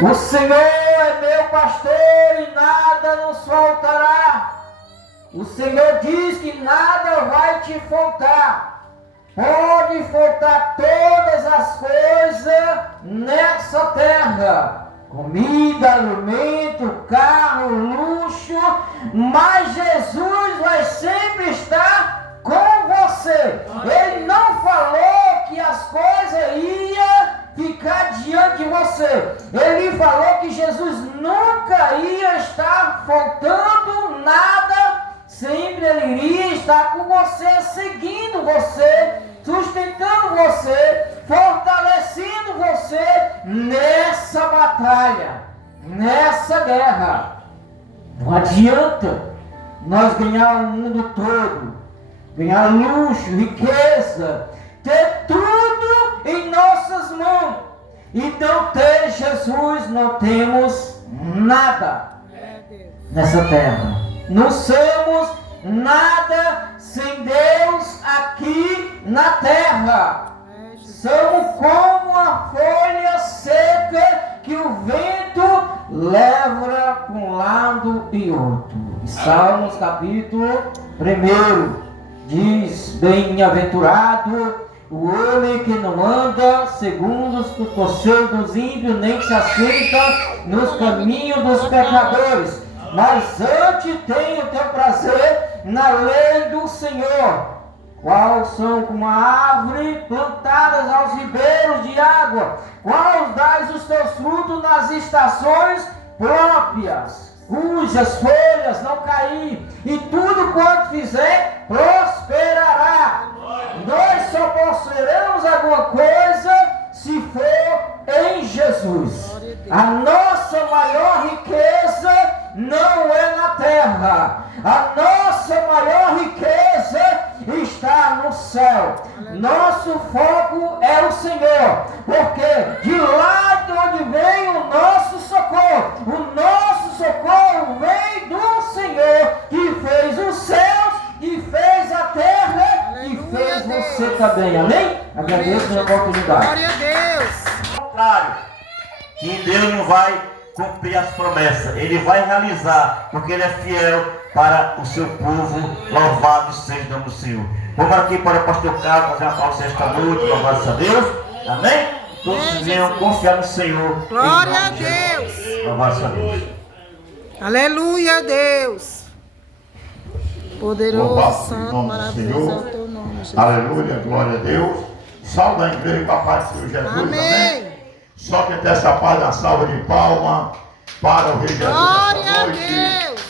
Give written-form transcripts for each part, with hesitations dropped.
O Senhor é meu pastor e nada nos faltará. O Senhor diz que nada vai te faltar. Pode faltar todas as coisas nessa terra. Comida, alimento, carro, luxo. Mas Jesus vai sempre estar com você. Ele não falou que as coisas iam ficar diante de você. Ele falou que Jesus nunca ia estar faltando nada. Sempre Ele iria estar com você, seguindo você, sustentando você, fortalecendo você nessa batalha, nessa guerra. Não adianta nós ganhar o mundo todo, ganhar luxo, riqueza, ter tudo em nossas mãos e não ter Jesus, não temos nada nessa terra. Não somos nada sem Deus aqui na terra. Somos como a folha seca que o vento leva para um lado e outro. Salmos capítulo 1 diz: bem-aventurado o homem que não anda segundo os conselhos dos ímpios, nem se assenta nos caminhos dos pecadores. Mas antes tem o teu prazer na lei do Senhor, qual são como a árvore plantadas aos ribeiros de água, qual dás os teus frutos nas estações próprias, cujas folhas não cair, e tudo quanto fizer prosperará. Nós só possuiremos alguma coisa se for em Jesus. A nossa maior riqueza não é na terra. A nossa maior riqueza está no céu. Nosso foco é o Senhor, porque de lá de onde vem o nosso socorro. O nosso socorro vem do Senhor, que fez os céus e fez a terra. Aleluia, e fez você também. Amém? Agradeço pela oportunidade. Glória a Deus. Ao contrário, que Deus não vai cumprir as promessas, Ele vai realizar, porque Ele é fiel para o seu povo. Louvado seja o nome do Senhor. Vamos aqui para o pastor Carlos fazer uma pausa esta noite. Louvado a Deus. Amém? Todos venham confiar no Senhor. Glória a Deus. Louvado a Deus. Aleluia, Deus. Poderoso, Louvado santo, nome do maravilhoso Senhor. é o teu nome, Jesus. Aleluia, glória a Deus. Salve a igreja com a paz do Senhor Jesus. Amém. Só que até essa paz da salva de palma para o Rei Jesus. Glória a Deus.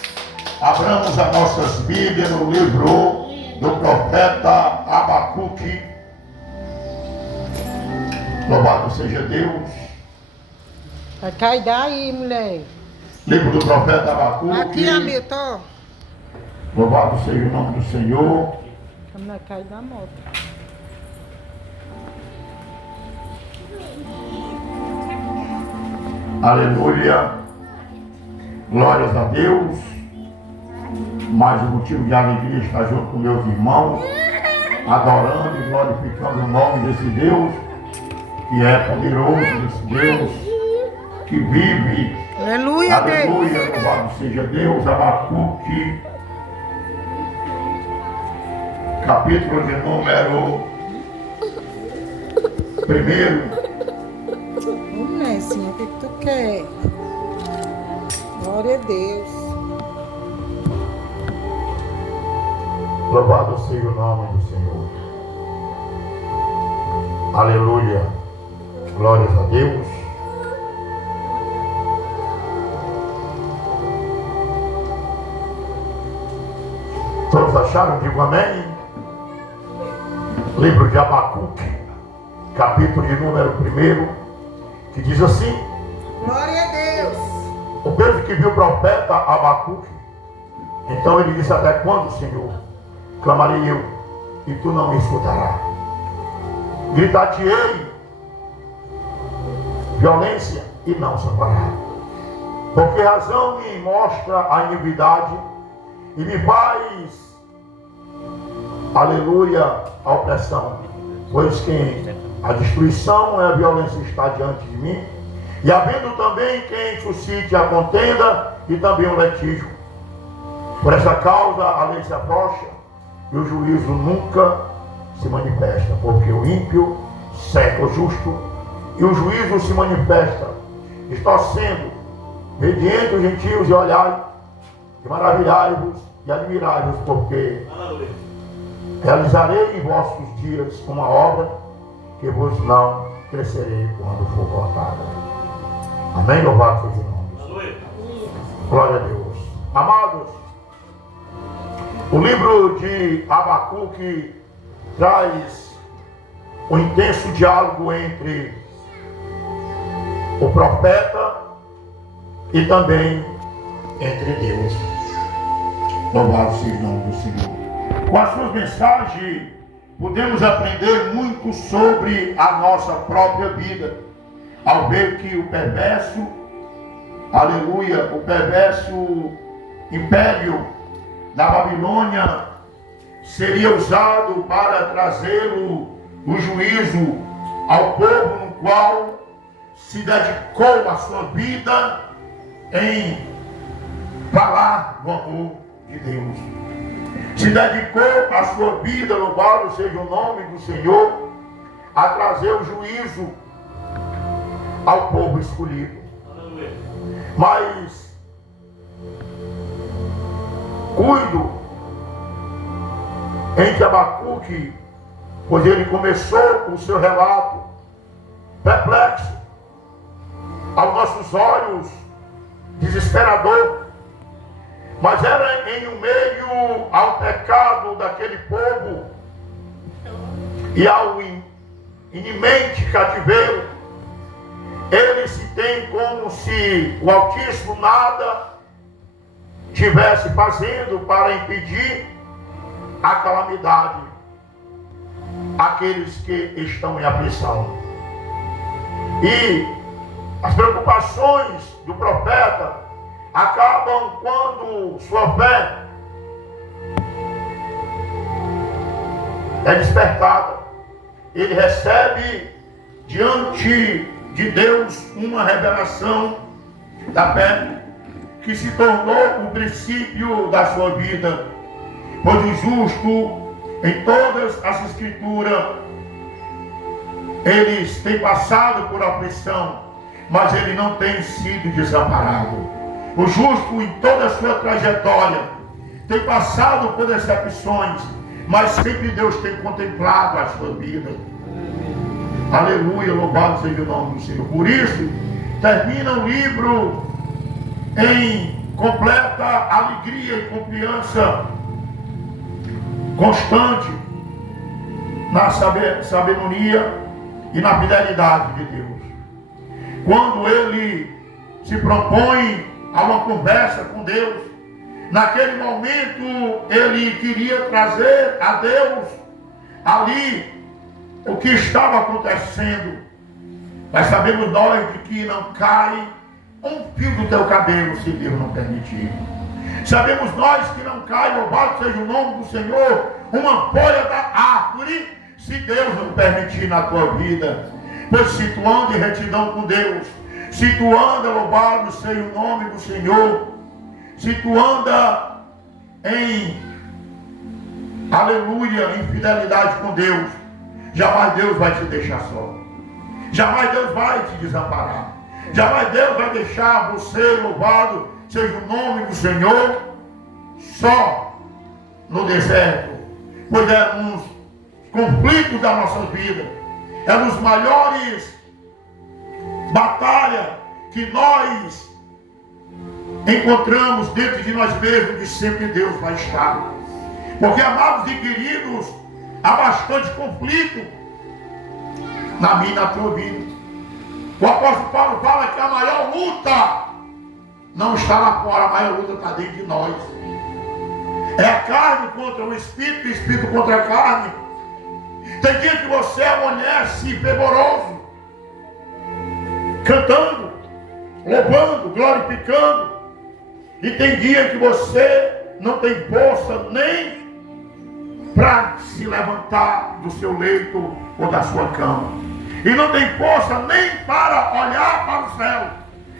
Abramos as nossas Bíblias no livro do profeta Abacuque. Louvado seja Deus. Vai cair daí, mulher. Livro do profeta Abacuque. Aqui, Hamilton. Louvado seja o nome do Senhor. A mulher caiu da moto. Aleluia. Glórias a Deus. Mais um motivo de alegria estar junto com meus irmãos, adorando e glorificando o nome desse Deus, que é poderoso, desse Deus que vive. Aleluia, Aleluia, Deus. louvado seja Deus. Abacuque, capítulo de número 1. Ô, Messinha, o que tu quer? Glória a Deus. Louvado seja o nome do Senhor. Aleluia. Glórias a Deus. Todos acharam? Digo amém. Livro de Abacuque, capítulo de número 1, que diz assim: Glória a Deus. o mesmo que viu o profeta Abacuque, então ele disse: até quando, Senhor, clamarei eu, e tu não me escutarás? Gritar-te-ei violência e não sambará. Por que razão me mostra a iniquidade e me faz, aleluia, a opressão? Pois que a destruição e a violência está diante de mim, E havendo também quem suscite a contenda e também o litígio. Por essa causa a lei se afrouxa e o juízo nunca se manifesta, porque o ímpio segue o justo e o juízo se manifesta, está sendo mediante os gentios, e olhai, e maravilhai-vos e admirai-vos, porque realizarei em vossos dias uma obra que vos não crescerei quando for cortada. Amém? Louvado seja o nome. Glória a Deus. Amados, o livro de Abacuque traz um intenso diálogo entre o profeta e também entre Deus. Louvado seja o nome do Senhor. Com as suas mensagens, podemos aprender muito sobre a nossa própria vida, ao ver que o perverso, aleluia, o perverso império da Babilônia seria usado para trazer o juízo ao povo no qual se dedicou a sua vida em falar do amor de Deus. Se dedicou a sua vida, louvado seja o nome do Senhor, a trazer o juízo ao povo escolhido. Mas cuido em Abacuque, pois ele começou o seu relato perplexo, aos nossos olhos desesperador, mas era em um meio ao pecado daquele povo e ao iminente cativeiro. Ele se tem como se o Altíssimo nada estivesse fazendo para impedir a calamidade àqueles que estão em aflição. E as preocupações do profeta acabam quando sua fé é despertada. Ele recebe diante de Deus uma revelação da fé que se tornou o princípio da sua vida. Pois o justo, em todas as escrituras, eles têm passado por aflição, mas ele não tem sido desamparado. O justo, em toda a sua trajetória, tem passado por decepções, mas sempre Deus tem contemplado a sua vida. Aleluia, louvado seja o nome do Senhor. Por isso, termina o livro em completa alegria e confiança constante na sabedoria e na fidelidade de Deus. Quando ele se propõe a uma conversa com Deus, naquele momento ele queria trazer a Deus ali o que estava acontecendo. Mas sabemos nós de que não cai um fio do teu cabelo se Deus não permitir. Sabemos nós que não cai, louvado seja o nome do Senhor, uma folha da árvore se Deus não permitir na tua vida. Pois se tu anda em retidão com Deus, se tu anda, louvado seja o nome do Senhor, se tu anda em aleluia, em fidelidade com Deus, jamais Deus vai te deixar só. Jamais Deus vai te desamparar. Jamais Deus vai deixar você, louvado seja o nome do Senhor, só no deserto. Pois é uns conflitos da nossa vida, é nos maiores batalhas que nós encontramos dentro de nós mesmos, que sempre Deus vai estar. Porque, amados e queridos, há bastante conflito na minha e na tua vida. O apóstolo Paulo fala que a maior luta não está lá fora, a maior luta está dentro de nós. É a carne contra o espírito e o espírito contra a carne. Tem dia que você amanhece fervoroso, cantando, louvando, glorificando. E tem dia que você não tem força nem para se levantar do seu leito ou da sua cama. e não tem força nem para olhar para o céu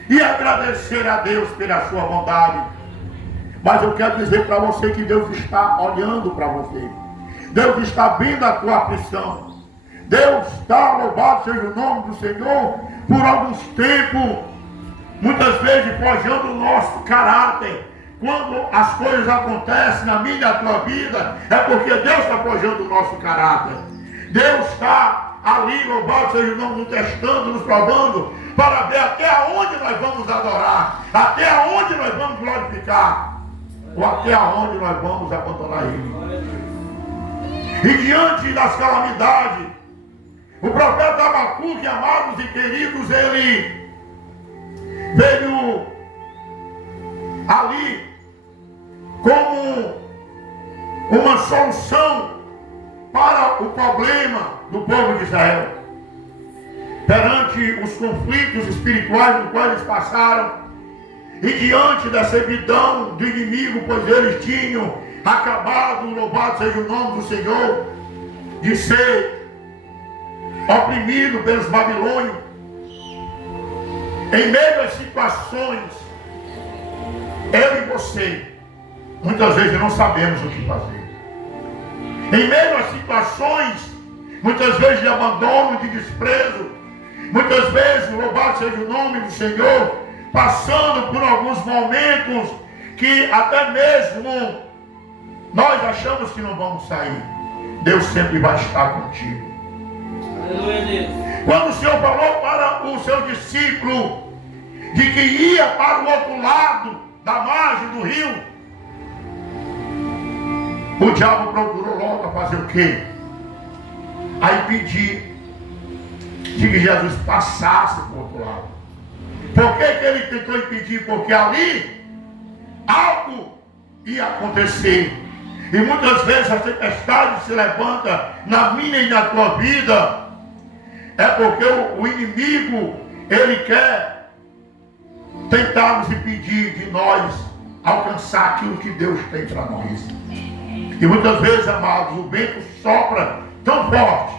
e agradecer a Deus pela sua bondade. Mas eu quero dizer para você que Deus está olhando para você. Deus está vendo a tua aflição. Deus está, louvado seja o nome do Senhor, por alguns tempos, muitas vezes forjando o nosso caráter. Quando as coisas acontecem na minha e na tua vida, é porque Deus está forjando o nosso caráter. Deus está ali, louvado seja o nome, nos testando, nos provando, para ver até onde nós vamos adorar, até onde nós vamos glorificar, ou até onde nós vamos abandonar Ele. E diante das calamidades, o profeta Abacuque, amados e queridos, ele veio ali como uma solução para o problema do povo de Israel. Perante os conflitos espirituais no qual eles passaram, e diante da servidão do inimigo, pois eles tinham acabado, louvado seja o nome do Senhor, de ser oprimido pelos babilônios. Em meio às situações, eu e você, muitas vezes não sabemos o que fazer. Em meio às situações, muitas vezes de abandono, de desprezo, muitas vezes, louvado seja o nome do Senhor, passando por alguns momentos que até mesmo nós achamos que não vamos sair. Deus sempre vai estar contigo. Aleluia, Deus. Quando o Senhor falou para o seu discípulo de que ia para o outro lado da margem do rio, o diabo procurou logo a fazer o quê? A impedir de que Jesus passasse para o outro lado. Por que ele tentou impedir? Porque ali algo ia acontecer. E muitas vezes a tempestade se levanta na minha e na tua vida. É porque o inimigo, ele quer tentar nos impedir de nós alcançar aquilo que Deus tem para nós. E muitas vezes, amados, o vento sopra tão forte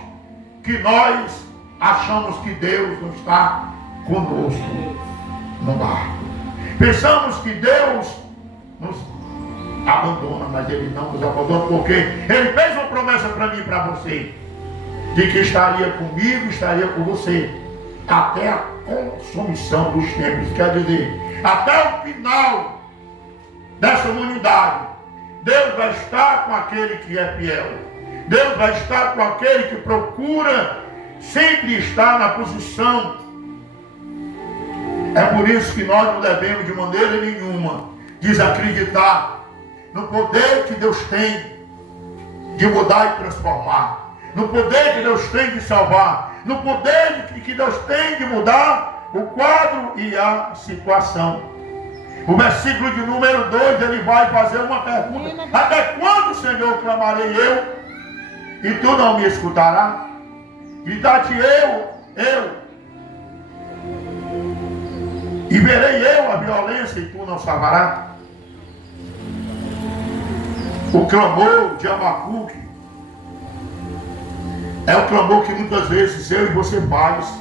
que nós achamos que Deus não está conosco no barco. Pensamos que Deus nos abandona, mas Ele não nos abandona, porque Ele fez uma promessa para mim e para você, de que estaria comigo, estaria com você, até a consumição dos tempos. Quer dizer, até o final dessa humanidade, Deus vai estar com aquele que é fiel. Deus vai estar com aquele que procura sempre estar na posição. É por isso que nós não devemos de maneira nenhuma desacreditar no poder que Deus tem de mudar e transformar, no poder que Deus tem de salvar, no poder que Deus tem de mudar o quadro e a situação. O versículo de número 2, ele vai fazer uma pergunta: até quando, Senhor, clamarei eu, e tu não me escutarás? Gritar-te eu, e verei eu a violência, e tu não salvarás? O clamor de Abacuque é o clamor que muitas vezes eu e você faz.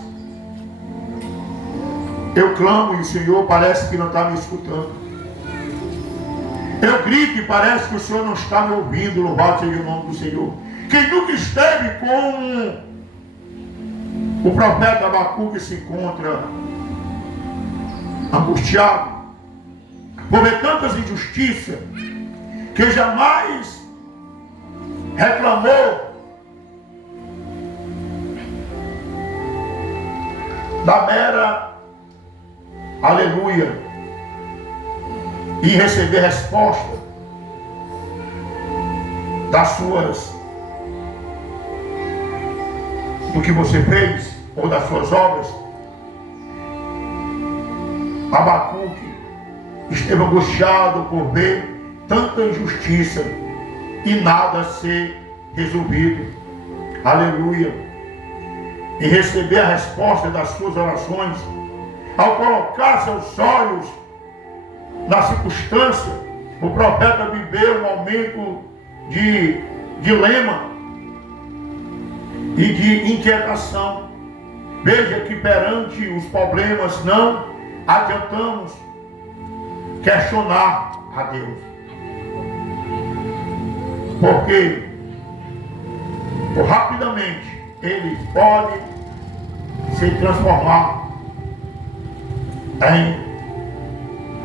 Eu clamo e o Senhor parece que não está me escutando. Eu grito e parece que o Senhor não está me ouvindo. Louvado seja o nome do Senhor. Quem nunca esteve com o profeta Abacuque se encontra angustiado por ver tantas injustiças, que jamais reclamou da mera aleluia e receber resposta das suas, do que você fez ou das suas obras. Abacuque esteve angustiado por ver tanta injustiça e nada ser resolvido. Aleluia. E receber a resposta das suas orações, ao colocar seus olhos na circunstância, o profeta viveu um momento de dilema e de inquietação. Veja que perante os problemas não adiantamos questionar a Deus. Porque rapidamente ele pode se transformar em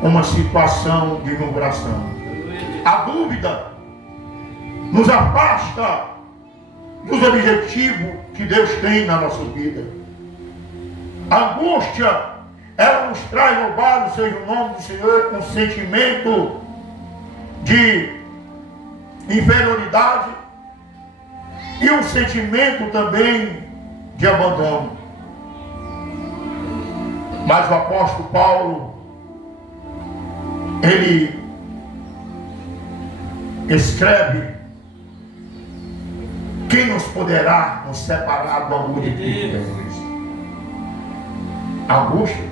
uma situação de murmuração. A dúvida nos afasta dos objetivos que Deus tem na nossa vida. A angústia, ela nos traz, louvado seja o nome do Senhor, um sentimento de inferioridade e um sentimento também de abandono. Mas o apóstolo Paulo, ele escreve: quem nos poderá nos separar do amor de Cristo Jesus? A angústia,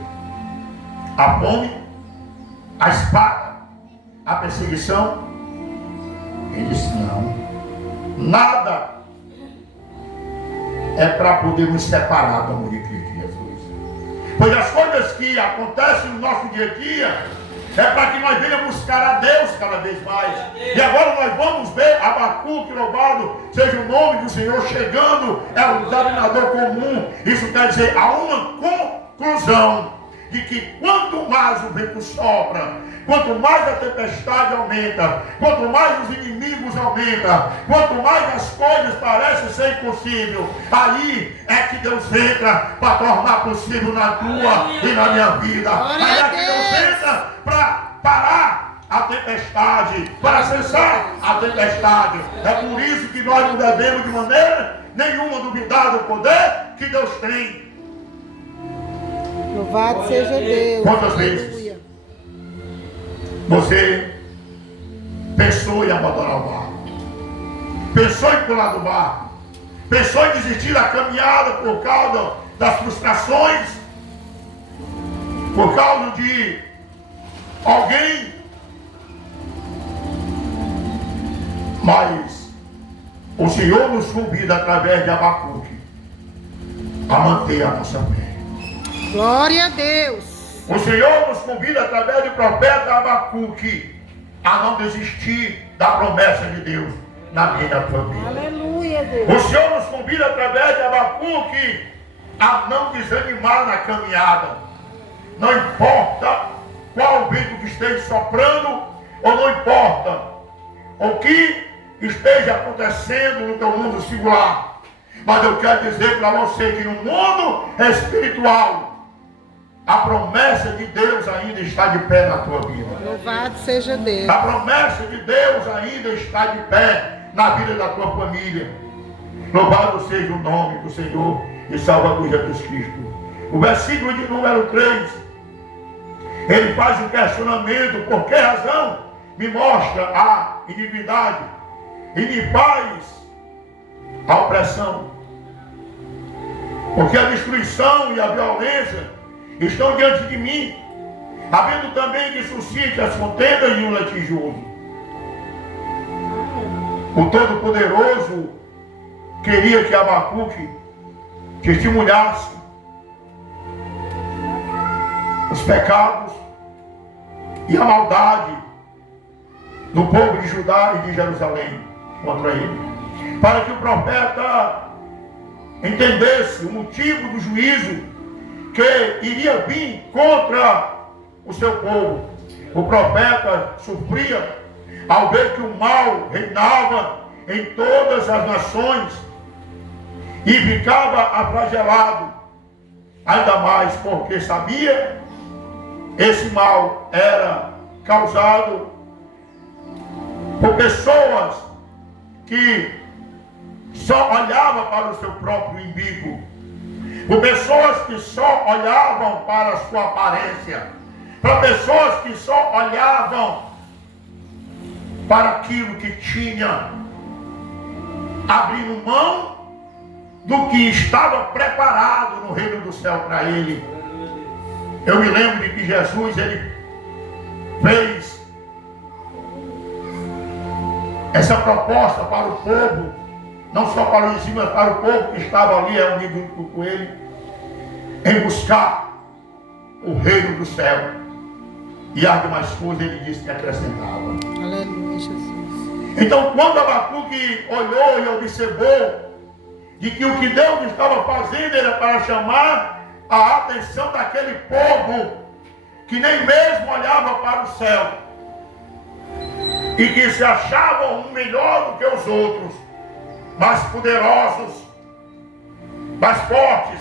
a fome, a espada, a perseguição? Ele disse: não, nada é para poder nos separar do amor de Cristo Jesus. Pois as coisas que acontecem no nosso dia a dia é para que nós venhamos buscar a Deus cada vez mais. E agora nós vamos ver Abacuque, louvado seja o nome do Senhor, chegando, é o denominador comum. Isso quer dizer, há uma conclusão de que quanto mais o vento sopra, quanto mais a tempestade aumenta, quanto mais os inimigos aumentam, quanto mais as coisas parecem ser impossíveis, aí é que Deus entra para tornar possível na tua e na minha vida. Aí é que Deus entra para parar a tempestade, para cessar a tempestade. É por isso que nós não devemos de maneira nenhuma duvidar do poder que Deus tem. Louvado seja Deus. Quantas vezes você pensou em abandonar o barco, pensou em pular do barco, pensou em desistir da caminhada por causa das frustrações, por causa de alguém? Mas o Senhor nos convida através de Abacuque a manter a nossa fé. Glória a Deus. O Senhor nos convida através do profeta Abacuque a não desistir da promessa de Deus na minha e na tua vida. Aleluia, Deus. O Senhor nos convida através de Abacuque a não desanimar na caminhada. Não importa qual o vento que esteja soprando, ou não importa o que esteja acontecendo no teu mundo singular. Mas eu quero dizer para você que no mundo espiritual, a promessa de Deus ainda está de pé na tua vida. Louvado seja Deus. A promessa de Deus ainda está de pé na vida da tua família. Louvado seja o nome do Senhor e Salvador Jesus Cristo. O versículo de número 3, ele faz um questionamento: por que razão me mostra a iniquidade e me faz a opressão? Porque a destruição e a violência estão diante de mim, havendo também que suscite as contendas e o litigioso. O Todo-Poderoso queria que Abacuque testemunhasse os pecados e a maldade do povo de Judá e de Jerusalém contra ele, para que o profeta entendesse o motivo do juízo que iria vir contra o seu povo. O profeta sofria ao ver que o mal reinava em todas as nações e ficava aflagelado, ainda mais porque sabia esse mal era causado por pessoas que só olhavam para o seu próprio umbigo, por pessoas que só olhavam para a sua aparência, para pessoas que só olhavam para aquilo que tinha, abrindo mão do que estava preparado no reino do céu para ele. Eu me lembro de que Jesus, ele fez essa proposta para o povo, não só para o ensino, mas para o povo que estava ali reunido junto com ele. em buscar o reino do céu. E as demais coisas ele disse que acrescentava. Aleluia, Jesus. Então, quando Abacuque olhou e observou de que o que Deus estava fazendo era para chamar a atenção daquele povo que nem mesmo olhava para o céu e que se achavam melhor do que os outros, mais poderosos, mais fortes,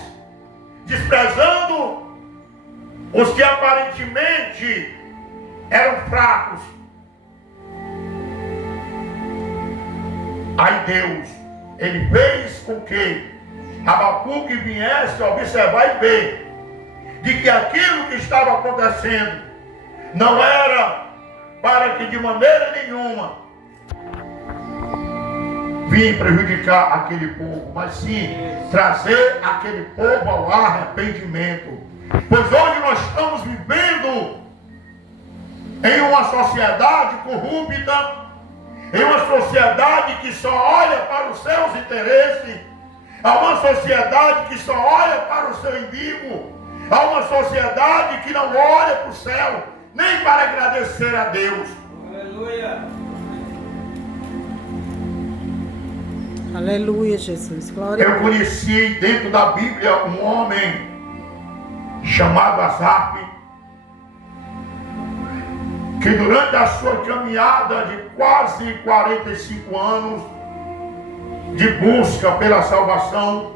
desprezando os que aparentemente eram fracos. Aí Deus, ele fez com que Abacuque viesse observar e ver de que aquilo que estava acontecendo não era para que de maneira nenhuma vir prejudicar aquele povo, mas sim trazer aquele povo ao arrependimento. Pois hoje nós estamos vivendo em uma sociedade corrupta, em uma sociedade que só olha para os seus interesses, há uma sociedade que só olha para o seu umbigo, há uma sociedade que não olha para o céu, nem para agradecer a Deus. Aleluia. Aleluia, Jesus. Glória a Eu Deus. conheci dentro da Bíblia um homem chamado Asaf, que durante a sua caminhada de quase 45 anos de busca pela salvação,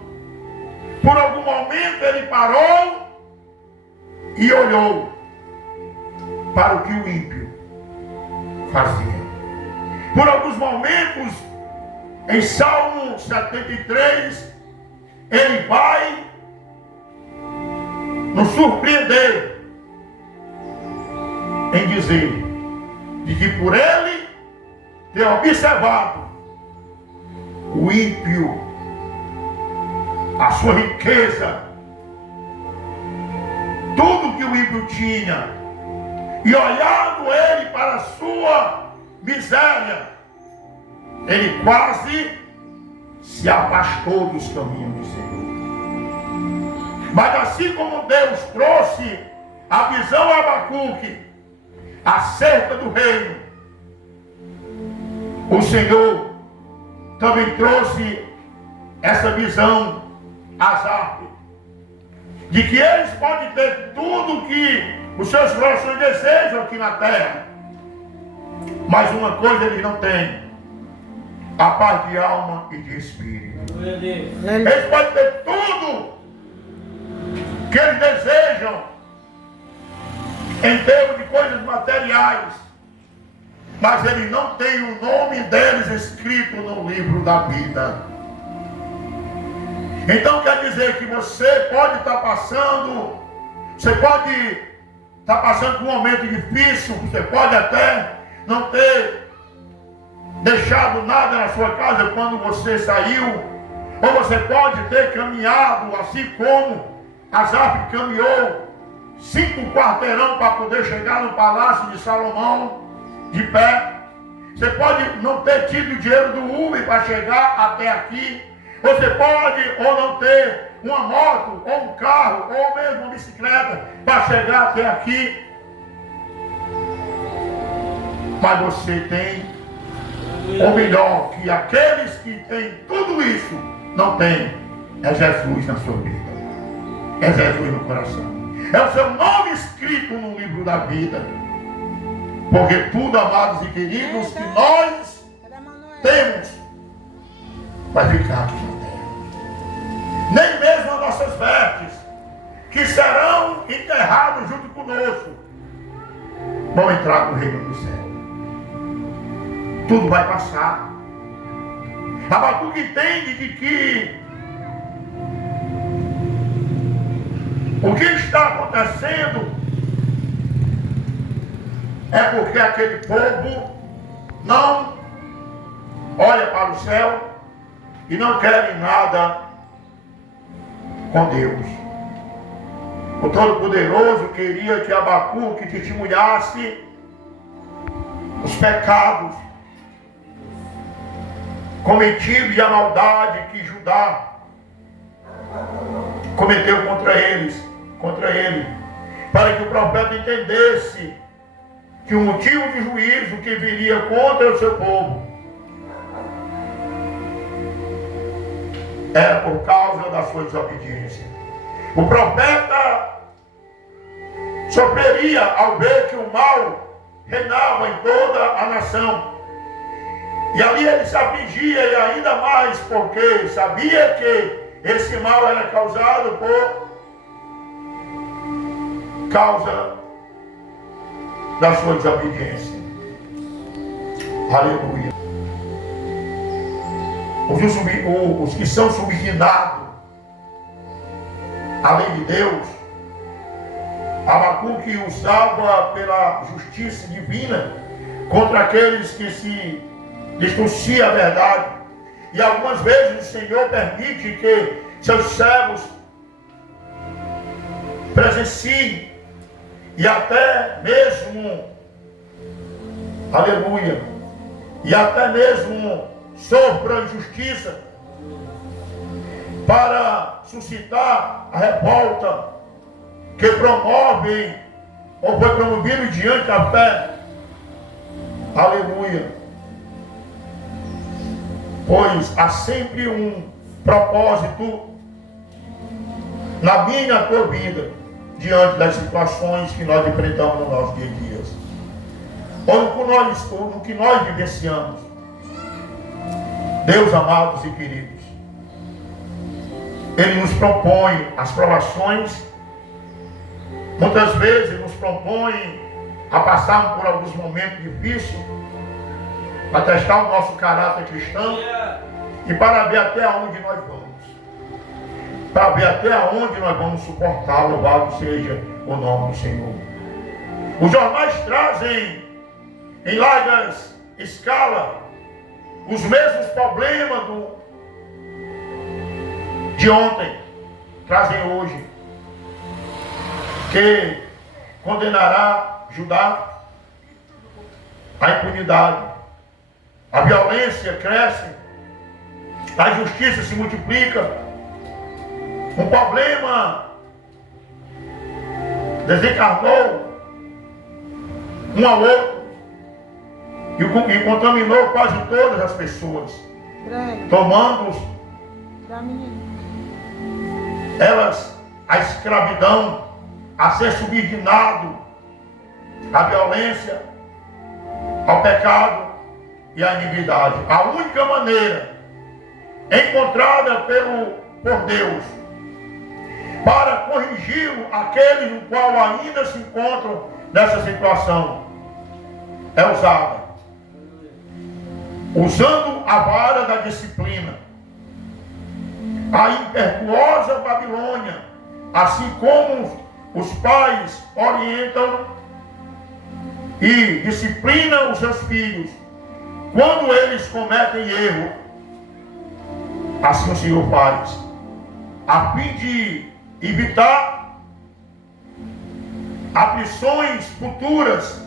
por algum momento ele parou e olhou para o que o ímpio fazia. Por alguns momentos, em Salmo 73, ele vai nos surpreender em dizer de que por ele ter observado o ímpio, a sua riqueza, tudo que o ímpio tinha, e olhando ele para a sua miséria, ele quase se afastou dos caminhos do Senhor. Mas assim como Deus trouxe a visão a Abacuque acerca do reino, o Senhor também trouxe essa visão a Asaf, de que eles podem ter tudo que os seus corações desejam aqui na terra, mas uma coisa eles não têm: a paz de alma e de espírito. Eles podem ter tudo que eles desejam em termos de coisas materiais, mas ele não tem o nome deles escrito no livro da vida. Então quer dizer que você pode estar passando, por um momento difícil, você pode até não ter deixado nada na sua casa quando você saiu, ou você pode ter caminhado assim como Asaf caminhou 5 quarteirão para poder chegar no palácio de Salomão de pé. Você pode não ter tido dinheiro do Uber para chegar até aqui. Você pode ou não ter uma moto, ou um carro, ou mesmo uma bicicleta para chegar até aqui. Mas você tem, ou melhor, que aqueles que têm tudo isso não têm, é Jesus na sua vida. É Jesus no coração. É o seu nome escrito no livro da vida. Porque tudo, amados e queridos, que nós temos vai ficar aqui na terra. Nem mesmo as nossas vestes, que serão enterradas junto conosco, vão entrar no reino do céu. Tudo vai passar. Abacuque entende de que o que está acontecendo é porque aquele povo não olha para o céu e não querem nada com Deus. O Todo-Poderoso queria que Abacuque testemunhasse os pecados cometidos e a maldade que Judá cometeu contra ele, para que o profeta entendesse que o motivo de juízo que viria contra o seu povo era por causa da sua desobediência. O profeta sofreria ao ver que o mal reinava em toda a nação. E ali ele se afligia e ainda mais porque sabia que esse mal era causado por causa da sua desobediência. Aleluia. Os que são subordinados à lei de Deus, Abacuque usava pela justiça divina contra aqueles que se distorciam a verdade. E algumas vezes o Senhor permite que seus servos presenciem e até mesmo, aleluia, e até mesmo sofram injustiça para suscitar a revolta que promovem ou foi promovido diante da fé. Aleluia. Pois há sempre um propósito na minha e na tua vida, diante das situações que nós enfrentamos no nosso dia a dia, ou no que nós vivenciamos. Deus, amados e queridos, Ele nos propõe as provações, muitas vezes nos propõe a passar por alguns momentos difíceis, para testar o nosso caráter cristão e para ver até onde nós vamos. Para ver até onde nós vamos suportar, louvado seja o nome do Senhor. Os jornais trazem em larga escala os mesmos problemas de ontem, trazem hoje, que condenará Judá à impunidade. A violência cresce, a injustiça se multiplica, um problema desencarnou um ao outro e contaminou quase todas as pessoas, tomando elas a escravidão, a ser subordinado à violência, ao pecado e à iniquidade. A única maneira encontrada por Deus para corrigir aqueles no qual ainda se encontram nessa situação é usando a vara da disciplina, a impetuosa Babilônia, assim como os pais orientam e disciplinam os seus filhos quando eles cometem erro. Assim o Senhor faz, a fim de evitar aflições futuras.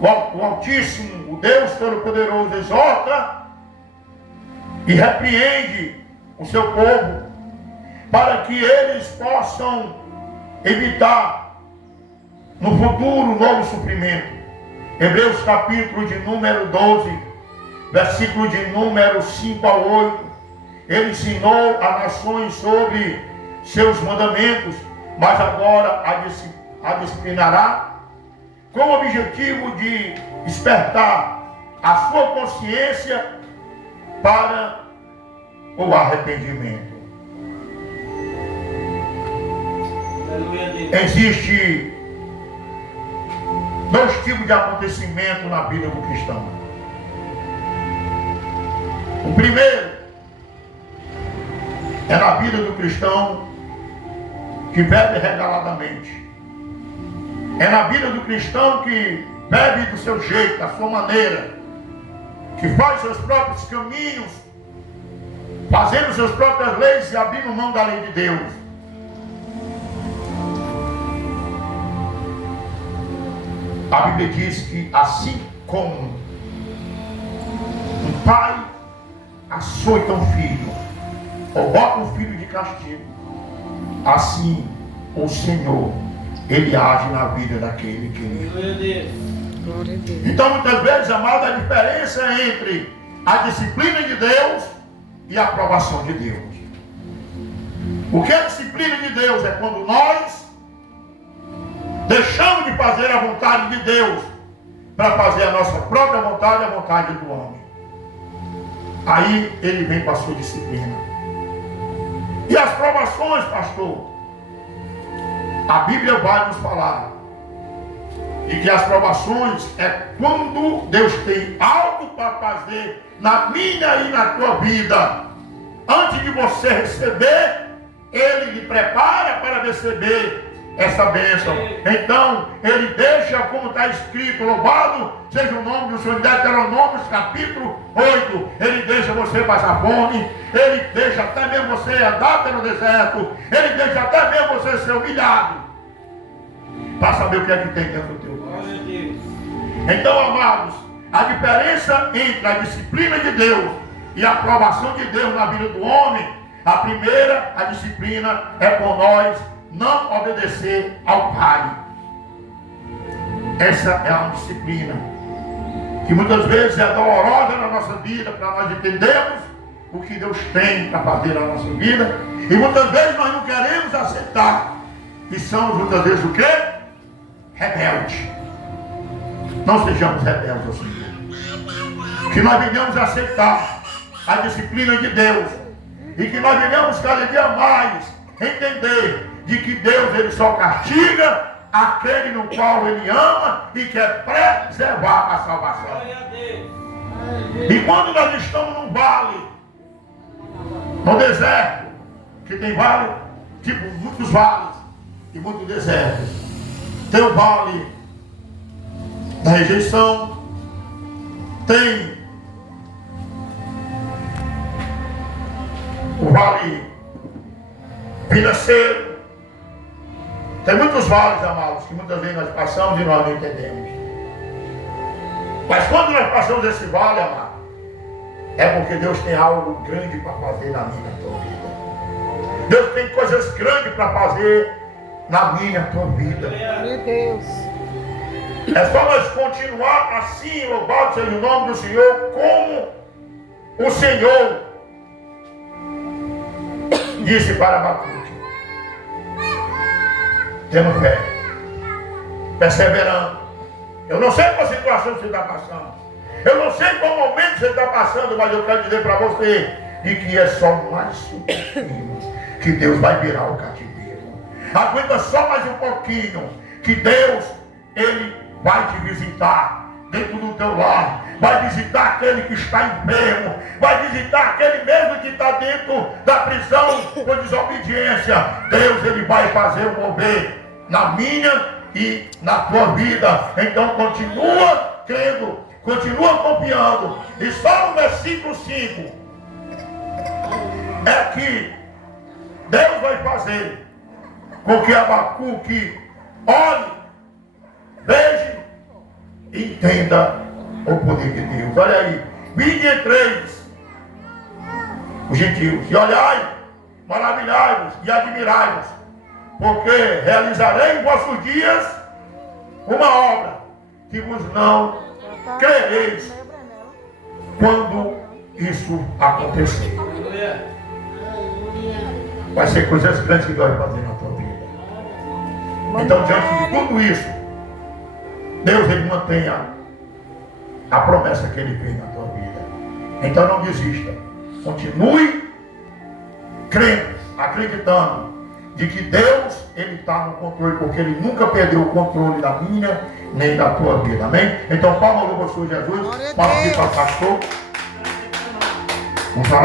O Altíssimo, o Deus Todo-Poderoso, exorta e repreende o seu povo para que eles possam evitar no futuro novo sofrimento. Hebreus capítulo de número 12, versículo de número 5 a 8. Ele ensinou a nações sobre seus mandamentos, mas agora a disciplinará com o objetivo de despertar a sua consciência para o arrependimento. Existe dois tipos de acontecimento na vida do cristão. O primeiro é na vida do cristão que bebe regaladamente. É na vida do cristão que bebe do seu jeito, da sua maneira, que faz seus próprios caminhos, fazendo suas próprias leis e abrindo mão da lei de Deus. A Bíblia diz que assim como um pai açoita um filho, ou bota um filho de castigo, assim o Senhor, Ele age na vida daquele que Ele ama. Glória a Deus. Então, muitas vezes, amado, a diferença entre a disciplina de Deus e a aprovação de Deus. O que é a disciplina de Deus? É quando nós deixamos de fazer a vontade de Deus para fazer a nossa própria vontade, a vontade do homem. Aí ele vem com a sua disciplina. E as provações, pastor? A Bíblia vai nos falar e que as provações é quando Deus tem algo para fazer na minha e na tua vida. Antes de você receber, Ele lhe prepara para receber essa bênção. Então, Ele deixa, como está escrito, louvado seja o nome do Senhor, em Deuteronômio, capítulo 8. Ele deixa você passar fome, Ele deixa até mesmo você andar pelo deserto, Ele deixa até mesmo você ser humilhado, para saber o que é que tem dentro do teu coração. Então, amados, a diferença entre a disciplina de Deus e a aprovação de Deus na vida do homem, a primeira, a disciplina, é por nós não obedecer ao Pai. Essa é uma disciplina que muitas vezes é dolorosa na nossa vida, para nós entendermos o que Deus tem para fazer na nossa vida, e muitas vezes nós não queremos aceitar, e somos muitas vezes o quê? Rebeldes. Não sejamos rebeldes ao Senhor. Que nós venhamos aceitar a disciplina de Deus, e que nós venhamos cada dia mais entender de que Deus ele só castiga aquele no qual Ele ama e quer preservar a salvação. E quando nós estamos num vale, no deserto, que tem vale, tipo muitos vales e muitos desertos, tem o vale da rejeição, tem o vale financeiro, tem muitos vales, amados, que muitas vezes nós passamos e nós não entendemos. Mas quando nós passamos esse vale, amado, é porque Deus tem algo grande para fazer na minha e na tua vida. Deus tem coisas grandes para fazer na minha e na tua vida. Meu Deus. É só nós continuar assim, louvado seja o nome do Senhor, como o Senhor disse para Abacuque. Tendo fé, perseverando. Eu não sei qual situação você está passando, eu não sei qual momento você está passando, mas eu quero dizer para você de que é só mais um pouquinho que Deus vai virar o cativeiro. Aguenta só mais um pouquinho que Deus, Ele vai te visitar dentro do teu lar, vai visitar aquele que está enfermo, vai visitar aquele mesmo que está dentro da prisão por desobediência. Deus, Ele vai fazer o mover na minha e na tua vida. Então continua crendo, continua confiando. E só no versículo 5 é que Deus vai fazer com que Abacuque olhe, veja e entenda o poder de Deus. Olha aí, vinde entreis os gentios e olhai, maravilhai-vos e admirai-vos, porque realizarei em vossos dias uma obra que vos não crereis quando isso acontecer. Vai ser coisas grandes que Deus vai fazer na tua vida. Então, diante de tudo isso, Deus, Ele mantém a promessa que Ele fez na tua vida. Então não desista. Continue crendo, acreditando de que Deus, Ele está no controle, porque Ele nunca perdeu o controle da minha nem da tua vida. Amém? Então, palma ao Senhor Jesus. Palma aqui para o pastor. Vamos falar.